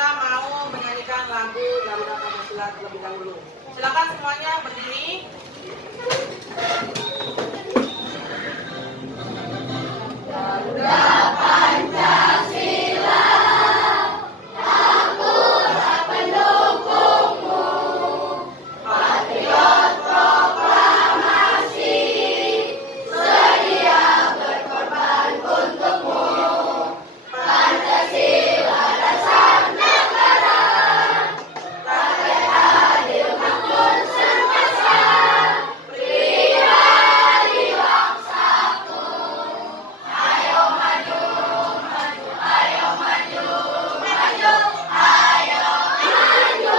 kita mau menyanyikan lagu Garuda Pancasila terlebih dahulu. Silakan semuanya berdiri. Garuda Pancasila, aku pendukungmu, patriot proklamasi, sedia berkorban untukmu. Pancasila dasar negara, rakyat adil makmur sentosa, pribadi bangsaku. Ayo maju, maju, ayo maju, maju, ayo maju,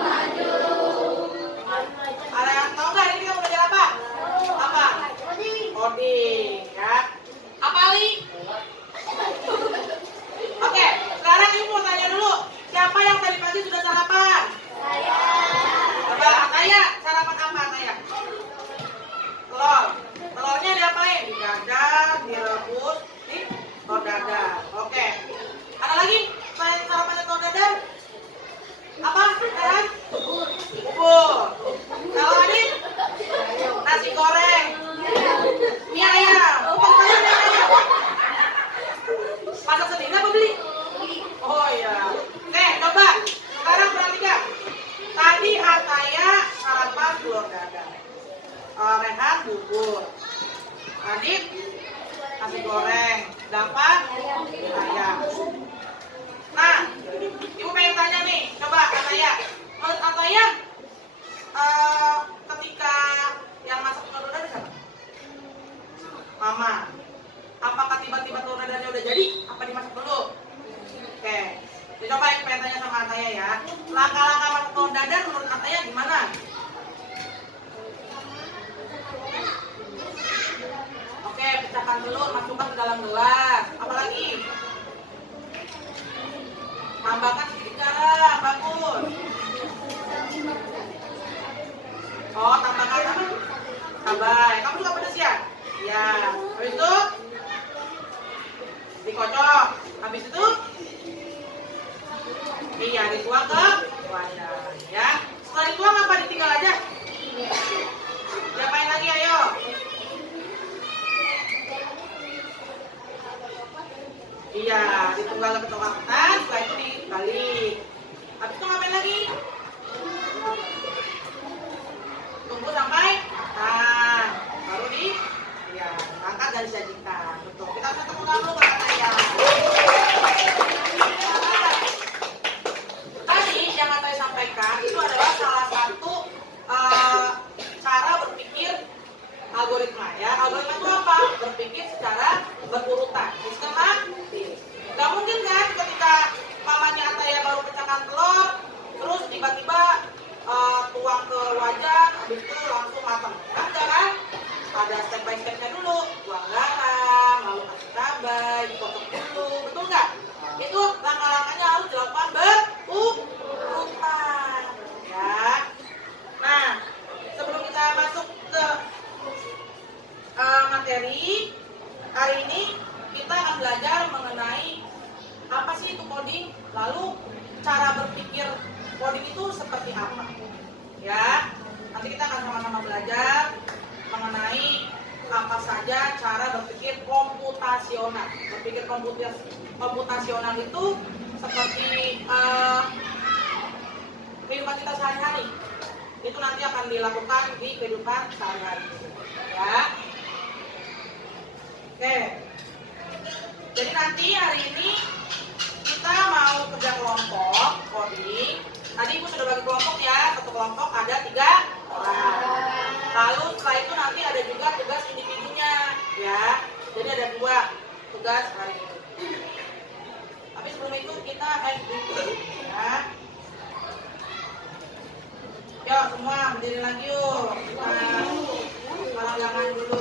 maju. Ada yang tahu nggak ini kita mau belajar apa? Apa? Coding, ya. Apa li? Oke, sekarang ibu mau tanya dulu, siapa yang tadi pagi sudah sarapan? Saya. Coba Ataya, sarapan apa Ataya? Telur. Telurnya diapain? Didadar, direbus, di telur dadar. Oke. Ada lagi selain sarapannya telur dadar? Apa? Sekarang? Bubur. Kalau Adit? Nasi goreng. Mie ayam. Bukan mie ayam. Masak sendiri apa beli? Oh iya. Oke, coba. Sekarang perhatikan. Tadi Ataya sarapan telur dadar. Rehan bubur. Adit nasi goreng. Dapat ayam. Nah, ibu pengen tanya nih. Coba Ataya. Menurut Ataya, ketika yang masak telur dadar siapa? Mama. Apakah tiba-tiba telur dadarnya udah jadi? Apa dimasak dulu? Oke. Coba yang pengen tanya sama Ataya ya. Langkah-langkah masak telur dadar menurut Ataya gimana? Oke, pecahkan telur, masukkan ke dalam gelas. Apalagi? Tambahkan sedikit garam, bagus. Oh, tambahkan apa? Cabai. Kamu suka pedas ya? Ya. Habis itu dikocok. Habis itu iya, dituang ke wadah ya. Setelah dituang apa ditinggal aja? Diapain lagi ayo? Iya, ditunggal ke tengah atas, setelah itu dibalik. Habis itu ngapain lagi? Tunggu sampai matang, baru angkat dan disajikan. Betul. Kita bisa tepuk tangan dulu Kak Ataya. Tadi yang Ataya sampaikan itu adalah salah satu cara berpikir algoritma ya. Algoritma itu apa? Berpikir secara berurutan, sistematis. Gak mungkin kan ketika mamanya Ataya baru pecahkan telur, terus tiba-tiba tuang ke wajan, habis itu langsung matang. Ada kan? Ada step by stepnya dulu. Tuang garam, lalu kasih cabai, dipotong dulu, betul nggak? Itu langkah-langkahnya harus dilakukan berurutan, ya. Nah, sebelum kita masuk ke materi hari ini, kita akan belajar mengenai apa sih itu coding, lalu cara berpikir coding itu seperti apa, ya. Nanti kita akan sama-sama belajar mengenai apa saja cara berpikir komputasional. Berpikir komputasional itu seperti kehidupan kita sehari-hari. Itu nanti akan dilakukan di kehidupan sehari-hari, ya. Oke. Jadi nanti hari ini kita mau kerja kelompok coding. Tadi Ibu sudah bagi kelompok ya. Satu kelompok ada 3 orang. Lalu setelah itu nanti ada juga tugas individunya, ya. Jadi ada 2 tugas hari ini. Tapi sebelum itu kita ya. Yuk semua berdiri lagi yuk. Kita tangan dulu.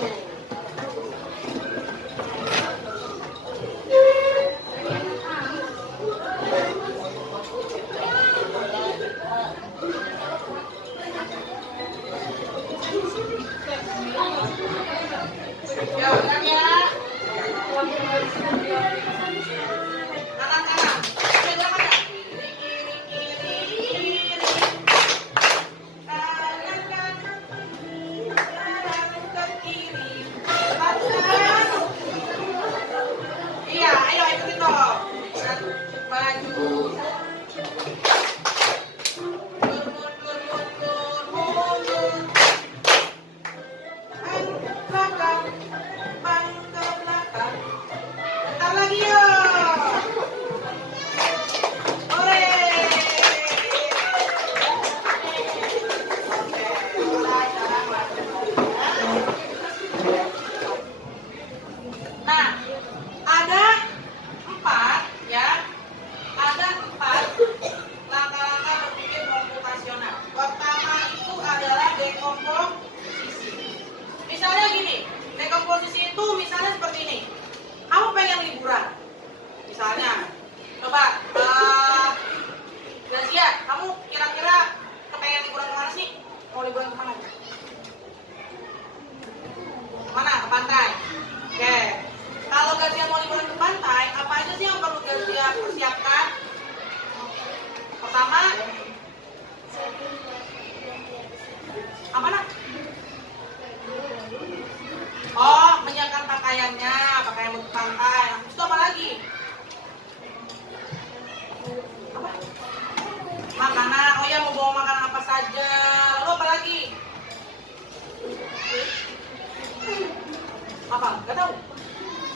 Kanan. Pegang aja. Kiri.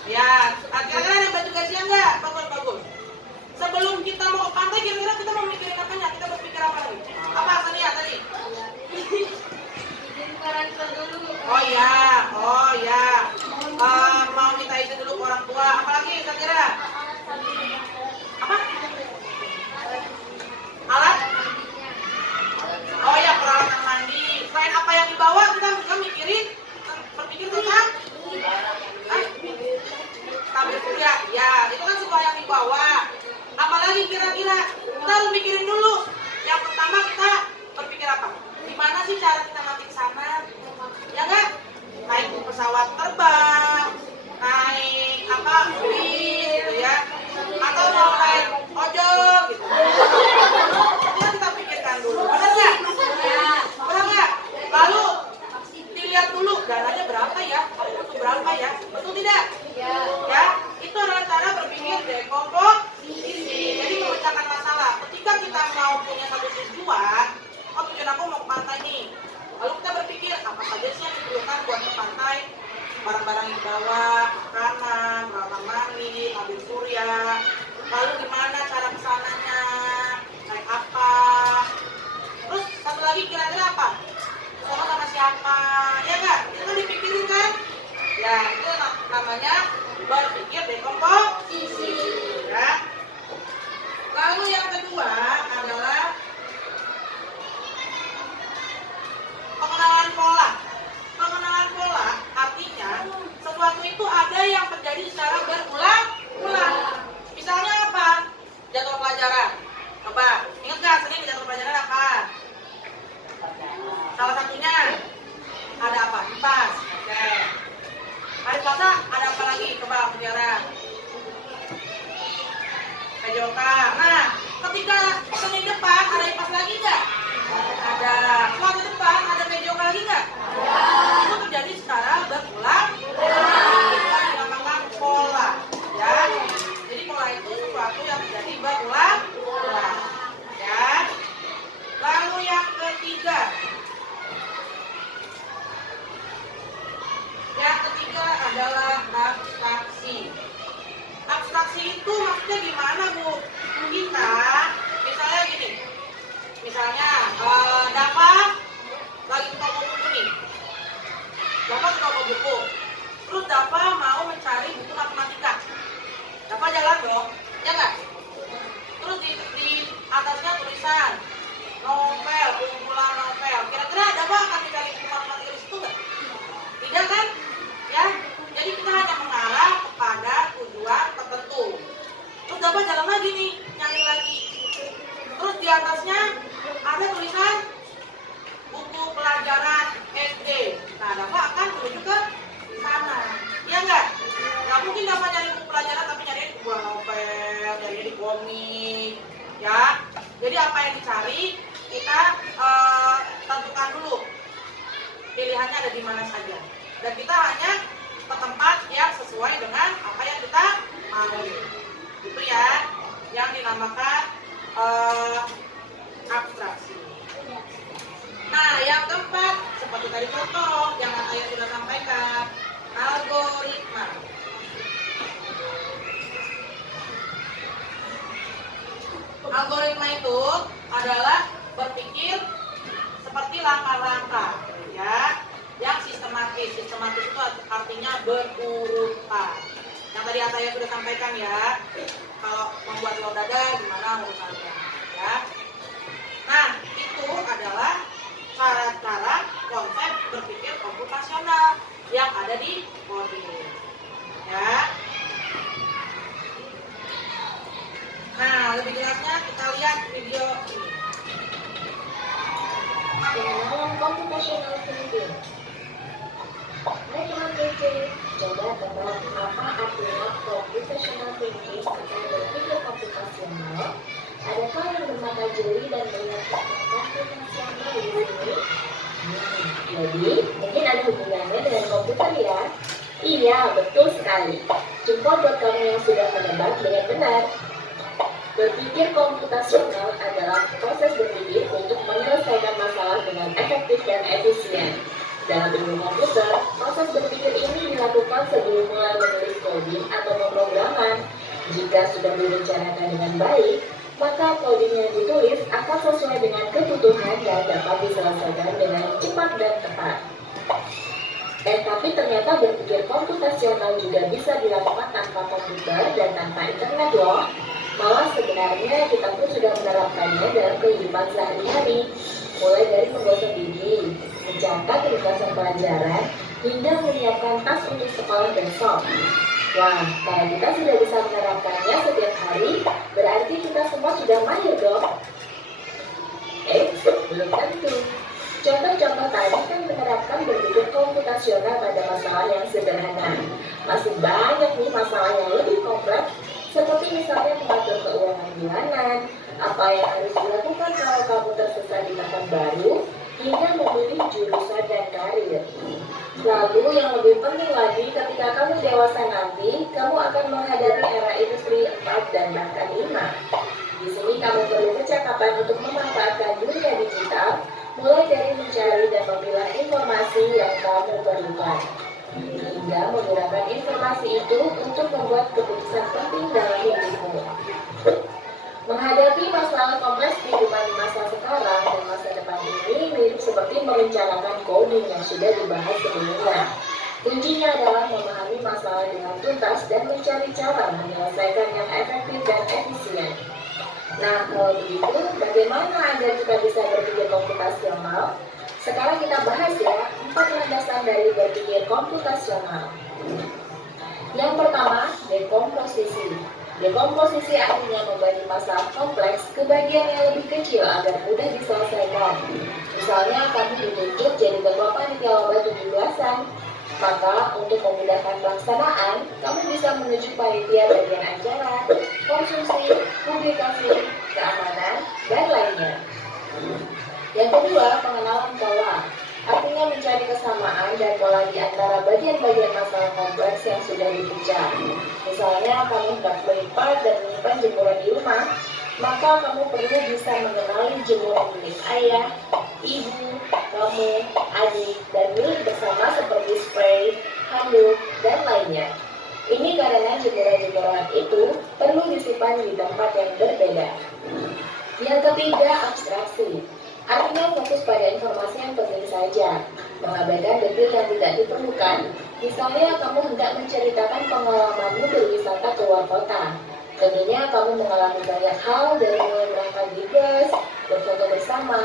Ya, kira-kira ada yang baju gajian nggak? Bagus, bagus. Sebelum kita mau ke pantai, kira-kira kita mau mikirin apa ya? Kita berpikir apa lagi? Apa Sania tadi? Oh ya, oh ya. Mau minta izin dulu ke orang tua. Apalagi kira-kira? Apa? Alat? Oh ya, peralatan mandi. Selain apa yang dibawa, kita juga mikirin, berpikir tentang tabir surya. Ya, itu kan semua yang dibawa. Apalagi kira-kira? Kita harus mikirin dulu. Yang pertama kita berpikir apa? Gimana sih cara kita nanti ke sana? Ya enggak? Naik pesawat terbang, naik apa? Bis, gitu ya. Atau mau naik ojol gitu. Itu kan kita pikirkan dulu. Benar nggak? Benar nggak? Lalu dilihat dulu dananya berapa ya? Butuh berapa ya? Betul tidak? Ya, itu adalah cara berpikir dekomposisi. Jadi memecahkan masalah. Ketika kita mau punya satu tujuan, oh tujuan aku mau ke pantai nih. Lalu kita berpikir apa saja sih yang diperlukan buat ke pantai? Barang-barang yang dibawa, makanan, peralatan mandi, tabir surya. Lalu gimana cara kesananya? Naik apa? Terus satu lagi kira-kira apa? Sama siapa? Ya enggak? Itu kan dipikirin kan? Ya, itu namanya berpikir dekomposisi. Ya. Lalu yang kedua adalah pengenalan pola. Pengenalan pola artinya sesuatu itu ada yang terjadi secara berulang-ulang. Misalnya apa? Jadwal pelajaran. Coba, ingat nggak Senin jadwal pelajaran apa? Salah satunya ada apa? IPAS. Oke. Hari Selasa ada apa lagi? Coba sejarah. PJOK. Nah, ketika Senin depan ada IPAS lagi nggak? Ada. Selasa depan ada PJOK lagi nggak? Itu terjadi secara berulang. Kita dinamakan pola. Ya. Jadi pola itu sesuatu yang terjadi berulang. Ya. Lalu yang ketiga. Yang ketiga adalah abstraksi. Abstraksi itu maksudnya gimana, Bu? Kita, misalnya gini. Misalnya, Dava lagi ke toko buku nih. Dava ke toko buku. Terus Dava mau mencari buku matematika. Dava jalan dong, ya nggak? Terus di atasnya tulisan novel, kumpulan novel. Kira-kira Dava akan mencari buku matematika di situ nggak? Tidak kan? Ya, jadi kita hanya mengarah kepada tujuan tertentu. Terus Dava jalan lagi nih, nyari lagi. Terus di atasnya ada tulisan buku pelajaran SD. Nah, Dava akan menuju ke sana. Ya enggak? Nggak mungkin Dava nyari buku pelajaran tapi nyari buku novel, nyari di komik. Ya, jadi apa yang dicari kita tentukan dulu. Pilihannya ada di mana saja. Dan kita hanya ke tempat yang sesuai dengan apa yang kita mau. Itu ya, yang dinamakan abstraksi. Nah, yang keempat, seperti tadi contoh yang saya sudah sampaikan, algoritma. Algoritma itu adalah berpikir seperti langkah-langkah, ya, yang sistematis. Sistematis itu artinya berurutan. Yang tadi saya sudah sampaikan ya, kalau membuat telur dadar gimana urusannya, ya. Nah, itu adalah cara-cara konsep berpikir komputasional yang ada di coding, ya. Nah, lebih jelasnya kita lihat video ini. Pengenalan computational thinking. Hai teman PC, coba tebak apa artinya computational thinking atau berpikir komputasional? Adakah yang bermata jeli dan melihat komputasional di sini? Jadi, mungkin ada hubungannya dengan komputer ya? Iya, betul sekali. Jempol buat kamu yang sudah menebak dengan benar. Berpikir komputasional adalah proses berpikir untuk menyelesaikan masalah dengan efektif dan efisien. Dalam ilmu komputer, proses berpikir ini dilakukan sebelum mulai menulis coding atau pemrograman. Jika sudah direncanakan dengan baik, maka coding yang ditulis akan sesuai dengan kebutuhan dan dapat diselesaikan dengan cepat dan tepat. Tapi ternyata berpikir komputasional juga bisa dilakukan tanpa komputer dan tanpa internet loh. Malah sebenarnya kita pun sudah menerapkannya dalam kehidupan sehari-hari, mulai dari menggosok gigi, mencatat ringkasan pelajaran, hingga menyiapkan tas untuk sekolah besok. Wah, kalau kita sudah bisa menerapkannya setiap hari, berarti kita semua sudah mahir dong. Belum tentu. Contoh-contoh tadi kan menerapkan berpikir komputasional pada masalah yang sederhana. Masih banyak nih masalah yang lebih kompleks, seperti misalnya mengatur keuangan bulanan, apa yang harus dilakukan kalau kamu tersesat di tempat baru, hingga memilih jurusan dan karir. Lalu yang lebih penting lagi, ketika kamu dewasa nanti, kamu akan menghadapi era industri 4 dan bahkan 5. Di sini kamu perlu kecakapan untuk memanfaatkan dunia digital, mulai dari mencari dan memilah informasi yang kamu perlukan, hingga menggunakan informasi itu untuk membuat keputusan penting dalam hidupmu. Menghadapi masalah kompleks kehidupan di masa sekarang dan masa depan ini mirip seperti merencanakan coding yang sudah dibahas sebelumnya. Kuncinya adalah memahami masalah dengan tuntas dan mencari cara menyelesaikan yang efektif dan efisien. Nah, kalau begitu, bagaimana agar kita bisa berpikir komputasional? Sekarang kita bahas ya, 4 landasan dari berpikir komputasional. Yang pertama, dekomposisi. Dekomposisi artinya membagi masalah kompleks ke bagian yang lebih kecil agar mudah diselesaikan. Misalnya, kamu dituntut jadi ketua panitia lomba 17-an. Maka, untuk memudahkan pelaksanaan, kamu bisa menunjuk panitia bagian acara, konsumsi, publikasi, keamanan, dan lainnya. Yang kedua, pengenalan pola. Artinya mencari kesamaan dan pola di antara bagian-bagian masalah kompleks yang sudah dipecah. Misalnya, kamu hendak melipat dan menyimpan jemuran di rumah, maka kamu perlu bisa mengenali jemuran milik ayah, ibu, kamu, adik, dan milik bersama seperti spray, handuk, dan lainnya. Ini karena jemuran-jemuran itu perlu disimpan di tempat yang berbeda. Yang ketiga, abstraksi. Artinya fokus pada informasi yang penting saja, mengabaikan detail yang tidak diperlukan. Misalnya, kamu hendak menceritakan pengalamanmu berwisata ke luar kota. Tentunya kamu mengalami banyak hal dari mulai berangkat di bus, berfoto bersama,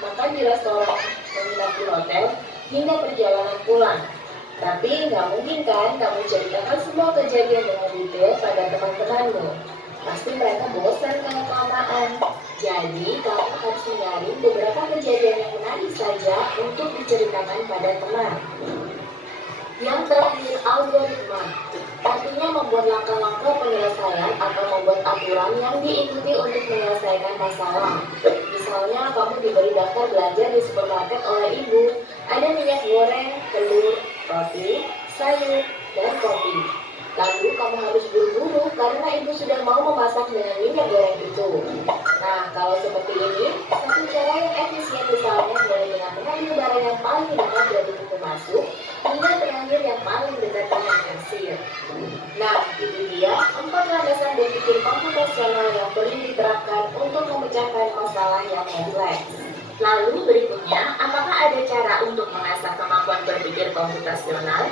makan di restoran, menginap di hotel, hingga perjalanan pulang. Tapi nggak mungkin kan kamu ceritakan semua kejadian dengan detail pada teman-temanmu. Pasti mereka bosan kalau kelamaan. Jadi kamu harus menyaring beberapa kejadian yang menarik saja untuk diceritakan pada teman. Yang terakhir, algoritma. Artinya membuat langkah-langkah penyelesaian atau membuat aturan yang diikuti untuk menyelesaikan masalah. Misalnya, kamu diberi daftar belanja di supermarket oleh ibu. Ada minyak goreng, telur, roti, sayur, dan kopi. Lalu kamu harus buru-buru karena ibu sudah mau memasak dengan minyak goreng itu. Nah, kalau seperti ini, satu cara yang efisien misalnya mulai dengan mengambil barang yang paling dekat dari pintu masuk, hingga terakhir yang paling dekat dengan kasir. Nah, itu dia 4 landasan berpikir komputasional yang perlu diterapkan untuk memecahkan masalah yang kompleks. Lalu berikutnya, apakah ada cara untuk mengasah kemampuan berpikir komputasional?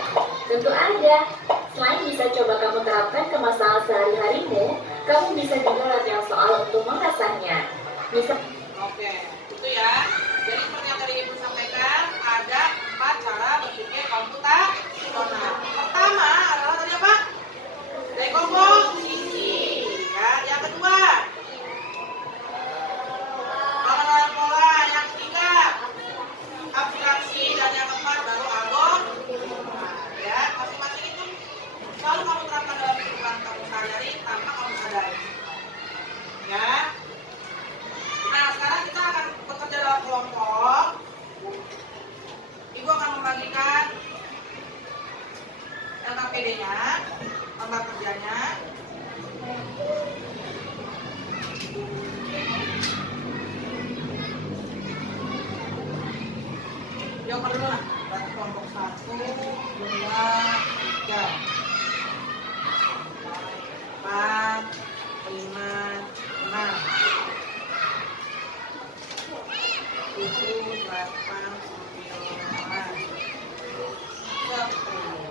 Tentu ada. Selain bisa coba kamu terapkan ke masalah sehari-harimu, kamu bisa juga latihan soal untuk mengasahnya. Oke, itu ya. Jadi seperti yang tadi Ibu sampaikan, ada 4 cara berpikir komputasional. Pertama adalah tadi apa? Dekomposisi. Ya, yang kedua, pengenalan pola. Yang ketiga, abstraksi. Dan yang keempat baru algoritma. Ya, masing-masing itu selalu kamu terapkan dalam kehidupan kamu sehari-hari tanpa kamu sadari. Ya. Nah, sekarang kita akan bekerja dalam kelompok. Ibu akan membagikan LKPD-nya, tempat kerjanya. Jawab dulu lah. kelompok 1, 2, 3, 4, 5, 6, 7, 8, 9, 10.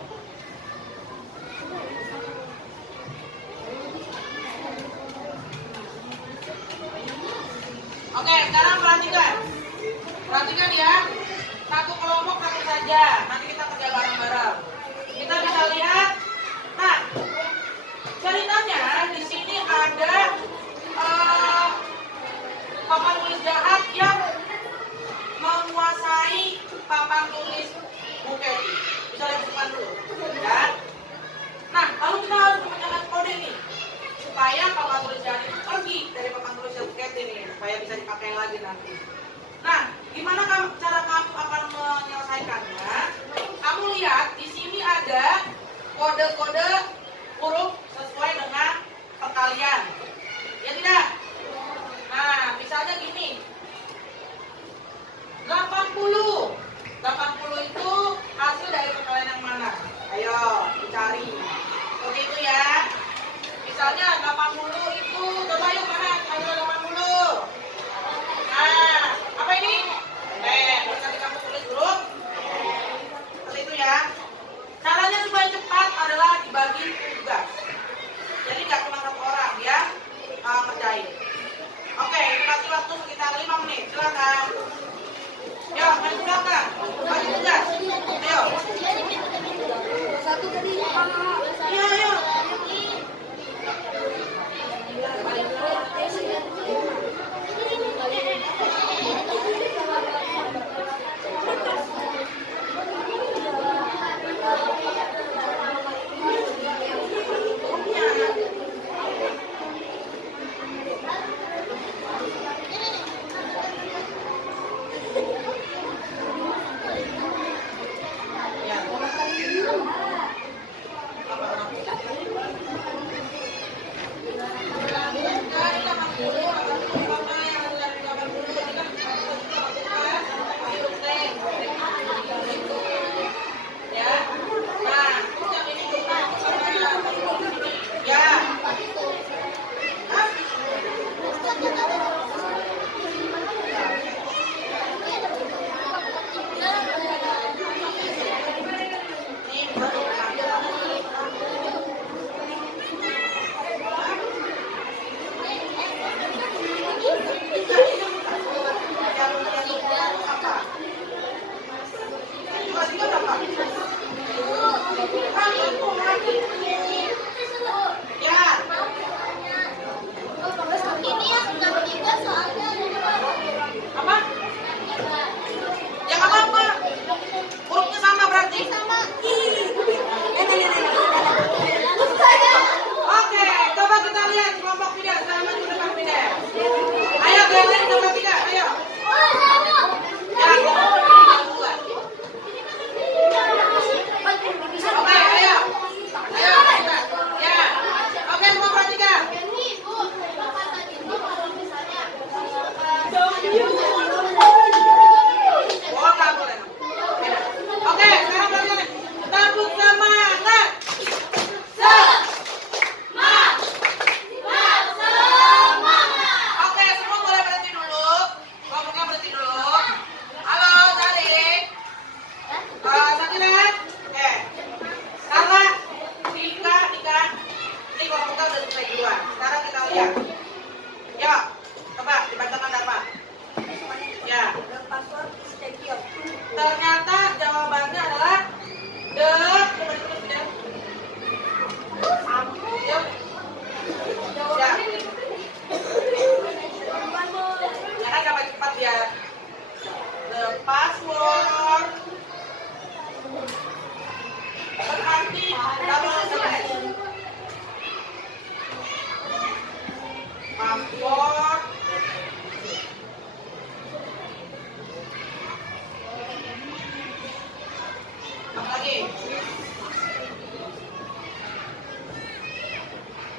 Oke, sekarang perhatikan. Perhatikan ya. Satu kelompok satu saja. Nanti kita kerja bareng-bareng. Kita bisa lihat. Nah, ceritanya di sini ada papan tulis jahat yang menguasai papan tulis buket. Bisa lihat depan dulu, ya. Nah, lalu kita harus menggunakan kode nih supaya papan tulis jahat itu pergi dari papan tulis buket ini supaya bisa dipakai lagi nanti. Nah, gimana cara kamu akan menyelesaikannya? Kamu lihat di sini ada kode-kode huruf sesuai dengan perkalian. Ya tidak? Nah, misalnya gini. 80. 80 itu hasil dari perkalian yang mana? Ayo, dicari. Seperti itu ya. Misalnya 80 itu, coba yuk mana? Ayo 80. Nah, apa ini? Nanti kamu tulis dulu. Seperti itu ya. Caranya supaya cepat adalah dibagi tugas. Jadi nggak cuma satu orang ya ngerjain. Oke, kasih waktu sekitar 5 menit. Silakan. Yo, main belakang. Bagi tugas. Ayo. Satu tadi Iya, ayo.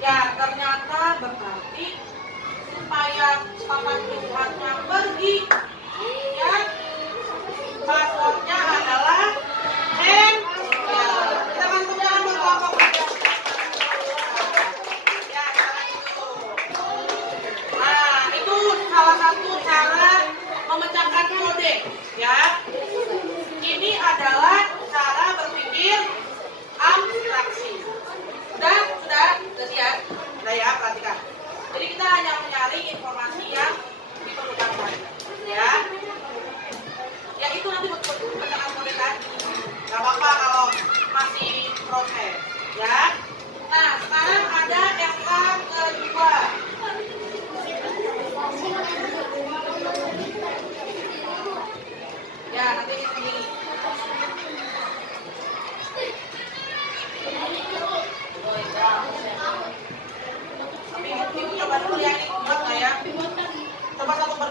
Ya, ternyata berarti supaya papan tulisnya pergi, ya, passwordnya adalah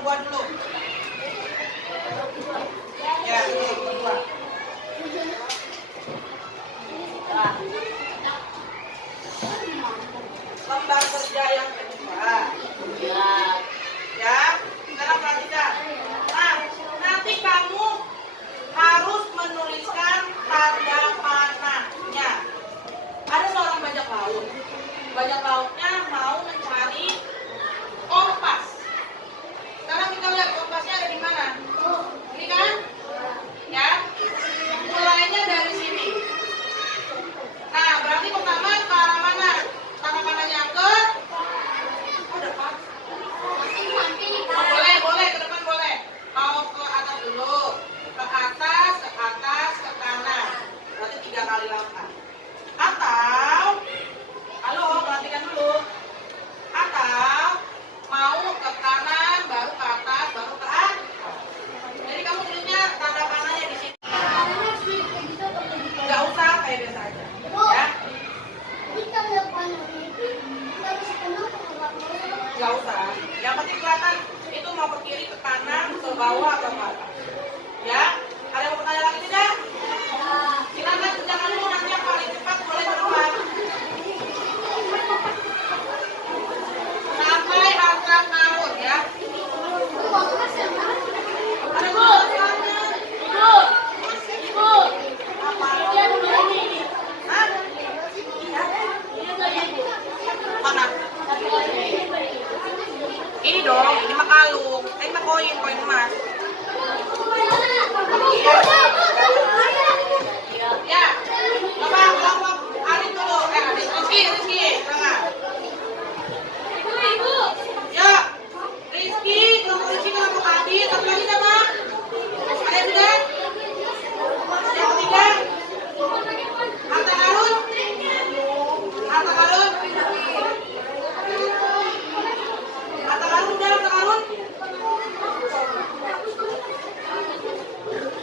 kedua dulu. Ya, kedua. Nah. Lembar kerja yang kedua. Ya, sekarang perhatikan. Nah, nanti kamu harus menuliskan tanda panahnya. Ada seorang bajak laut. Bajak lautnya mau mencari kompas. Sekarang kita lihat kompasnya ada di mana. Ini kan? Ya. Mulainya dari sini. Nah, berarti pertama ke arah mana? Tanda panahnya ke depan. Boleh, ke depan boleh. Mau ke atas dulu. Ke atas, ke kanan. Berarti 3 kali langkah. Atau, halo, perhatikan dulu. Atau, mau ke kanan, baru ke atas, baru ke atas. Jadi kamu tulisnya tanda panahnya di sini. Nggak usah, kayak biasa aja. Ya. Nggak usah. Yang penting kelihatan itu mau ke kiri, ke kanan, ke bawah, atau ke atas. Ya. Ada yang mau bertanya lagi tidak? Silakan kerjakan dulu, nanti yang paling cepat boleh ke depan. Sampai hasrat naun ya. Ada soalnya. Ibu. Apa? Hah? Mana? Ini dong, ini mah kalung. Ini mah koin emas. Ya, Bapak, Arif dulu. Rizky, tangan. Ya, Rizky, kelompok Adi, satu lagi siapa? Ada yang sudah? Yang ketiga? Harta Karun? Harta Karun udah, Harta Karun?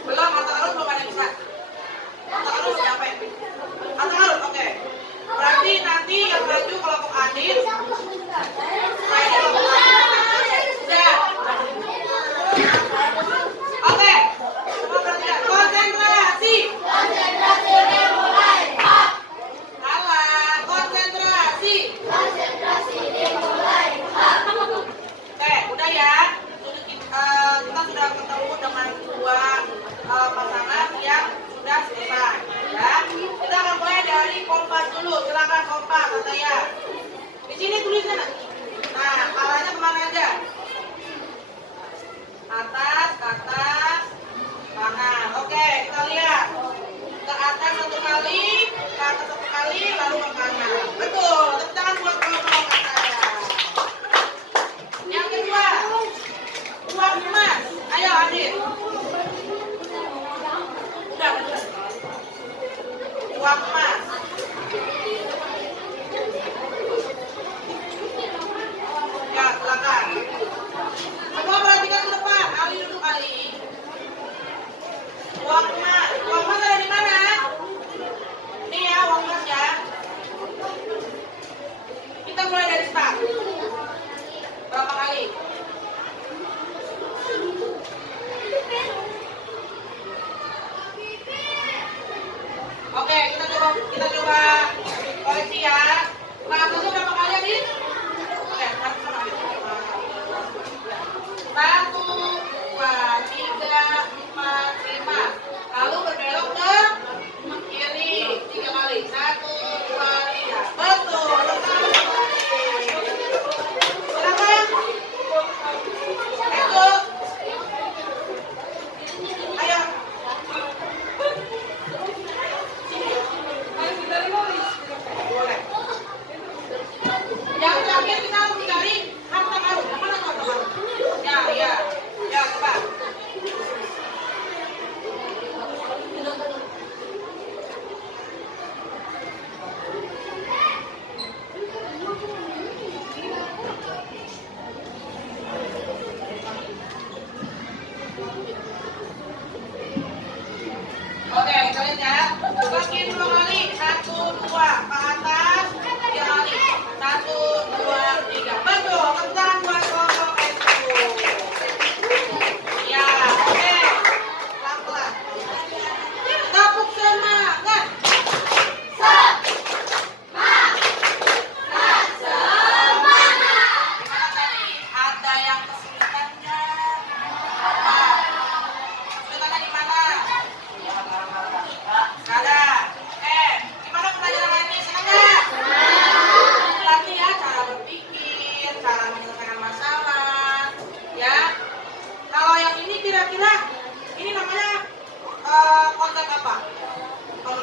Belum, Harta Karun belum ada yang bisa. Harta Karun belum nyampe. Harta Karun, oke. Berarti nanti yang maju kelompok Adit. Saya kelompok Adit. Sudah. Oke. Semua perhatikan. Konsentrasi. Salah. Konsentrasi. Oke, udah ya. Kita sudah ketemu dengan 2 pasangan yang sudah selesai. Ya. Kita akan mulai dari kompas dulu. Silakan kompas, katanya. Di sini tulisnya. Nah, arahnya kemana aja? Atas, kanan. Oke, kita lihat. Ke atas 1 kali, ke atas 1 kali, lalu ke kanan. Betul. Tepuk tangan buat kawan-kawan saya. Yang kedua, uang emas. Ayo, Adit. Udah. Uang emas. Ya, silakan. Semua perhatikan ke depan. Ali duduk, Ali. Uang emas. Uang emas ada di mana? Nih ya, uang emas ya. Kita mulai dari start. Berapa kali? Oke, kita coba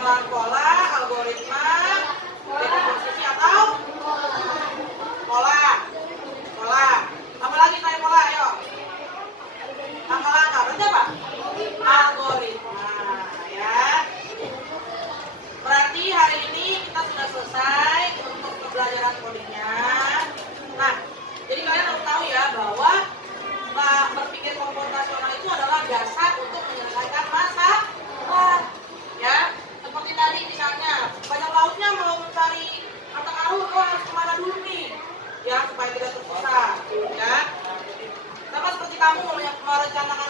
pengenalan pola, algoritma, dekomposisi atau pola. Pola. Apa lagi selain pola? Ayo. Langkah-langkah. Berarti apa? Algoritma. Ya. Berarti hari ini kita sudah selesai untuk pembelajaran codingnya. Nah, jadi kalian harus tahu ya bahwa berpikir komputasional itu adalah dasar untuk menyelesaikan masalah. Ya, seperti tadi misalnya bajak lautnya mau mencari mata karung, harus kemana dulu nih? Ya, supaya tidak tersesat. Ya, sama seperti kamu merencanakan